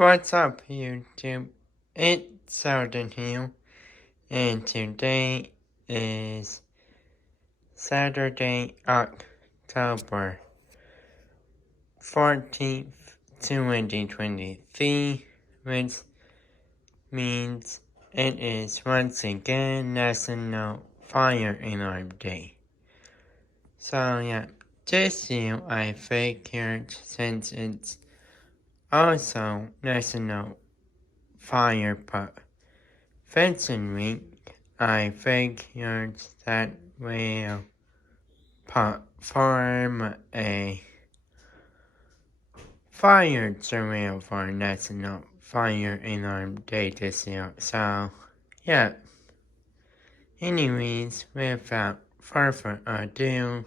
What's up, YouTube? It's Southern Hill, and today is Saturday, October 14th, 2023, which means it is once again National Fire Alarm Day. So, yeah, this year I figured since it's also National Fire Prevention Week, I figured that we'll perform a fire drill for National Fire Alarm Day this year. So, yeah. Anyways, without further ado,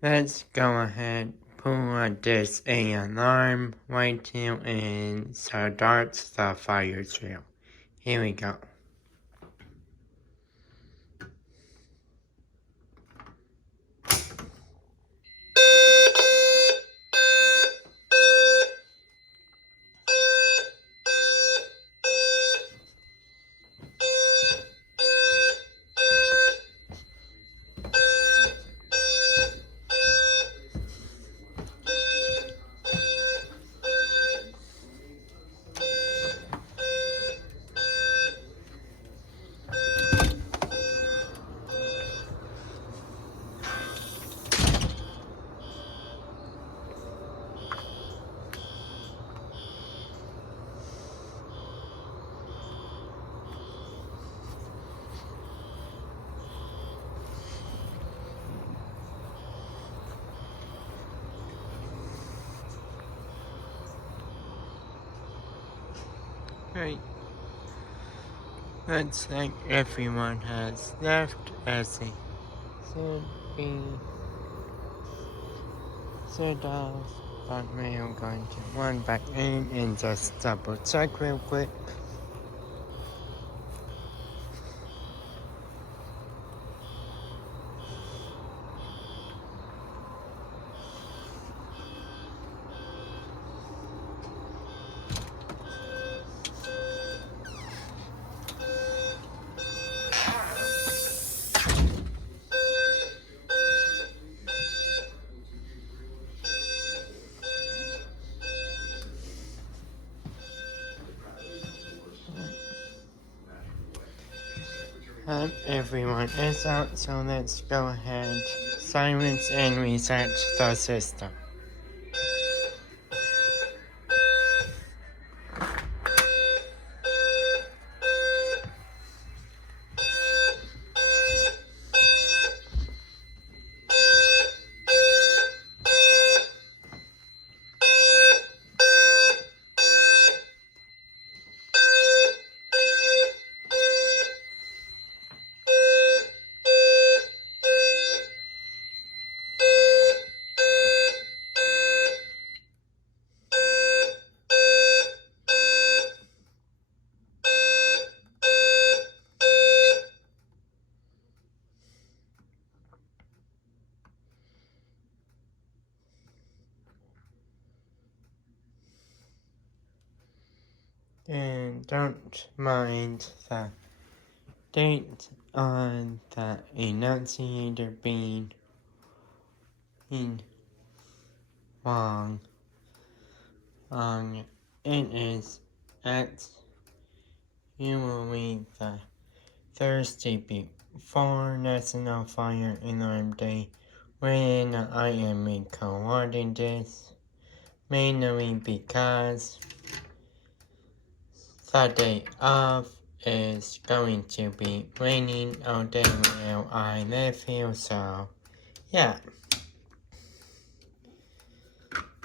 let's go ahead, pull this alarm right here and start the fire drill. Here we go. Right. Looks like everyone has left as they should be set off, but we're going to run back in and just double check real quick. Everyone is out, so let's go ahead, silence and reset the system. And don't mind the date on the enunciator being wrong. It is at usually the Thursday before National Fire Alarm Day, when I am recording this, mainly because the day of is going to be raining all day where I live here, so yeah.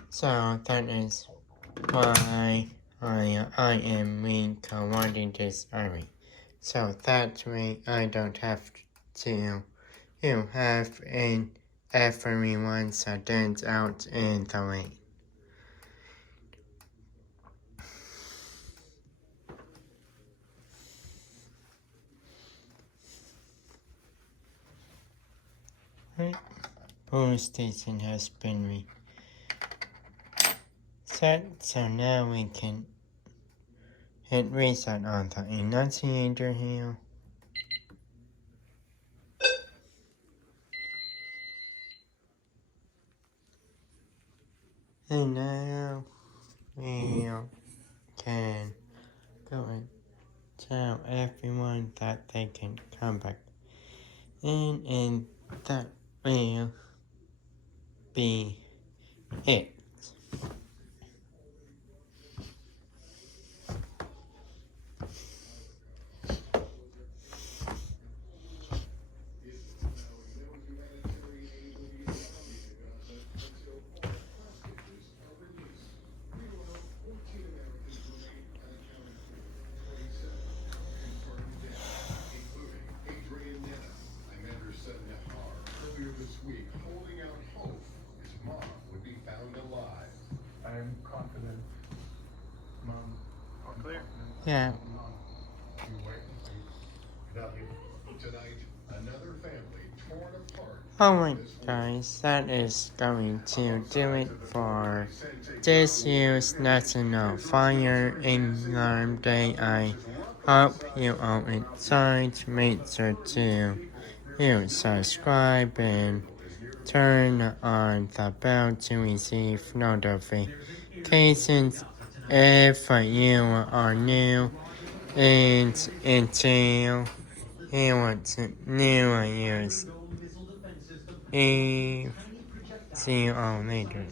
So that is why I am recording this early. So that way I don't have to have everyone stands out in the rain. Right. Police station has been reset, so now we can hit reset on the enunciator here. And now we can go and tell everyone that they can come back in, and that will be it. I'm confident, Mom. All clear? Yeah. Tonight, another family torn apart. Alright guys, that is going to do it for this year's National Fire Alarm Day. I hope you all enjoyed. Make sure to subscribe and turn on the bell to receive notifications if you are new and until you want to new use. See you all later.